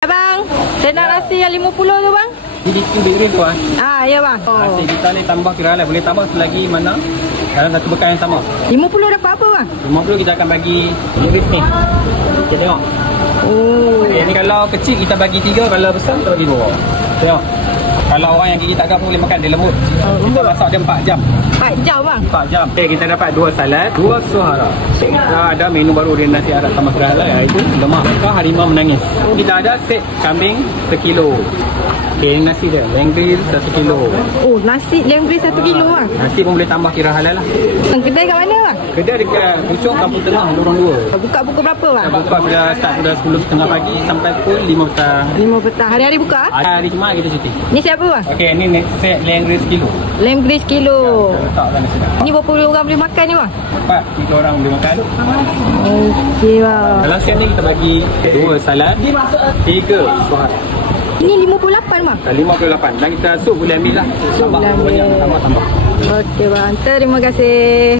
Bang, saya nak nasi yang 50 tu bang. Jadi tu big ring puan. Ya bang. Nasi kita ni tambah kira lah. Boleh tambah selagi mana dalam satu bekal yang sama. 50 dapat apa bang? 50 kita akan bagi iris ni. Kita tengok. Oh. Ni kalau kecil kita bagi 3, kalau besar kita bagi 2. Tengok. Kalau orang yang gigi tak gap boleh makan, dia lembut. Kita masak dia 4 jam. 4 jam bang? 4 jam. Okay, kita dapat 2 salad, 2 suhara. Kita ada menu baru dia nasi Arab sama kera lah, iaitu lemak bakar harimau menangis. Kita ada set kambing 1 kilo. Okay, nasi dia, lamb grill 1 kilo. Oh, nasi lamb grill 1 kilo bang? Nasi pun boleh tambah kira halal lah. Kedai kat mana bang? Kedai dekat Pucuk, Kampung Tengah, Lorong 2. Buka pukul berapa bang? Buka start pada 10.30 pagi sampai pukul 5 petang. 5 petang. Hari-hari buka? Hari Jumaat kita cuti. Ni siapa bang? Okey, ni next set lamb grill 1 kilo. Lamb grill 1 kilo. Letakkan nasi dah. Ni berapa orang boleh makan ni bang? 4, 3 orang boleh makan. Okey bang. Dalam set ni kita bagi 2 salad, 3 suhara. Ini 58 bang? 58. Dan kita sup boleh ambil lah. Sup boleh ambil. Banyak tambah. Okey bang. Terima kasih.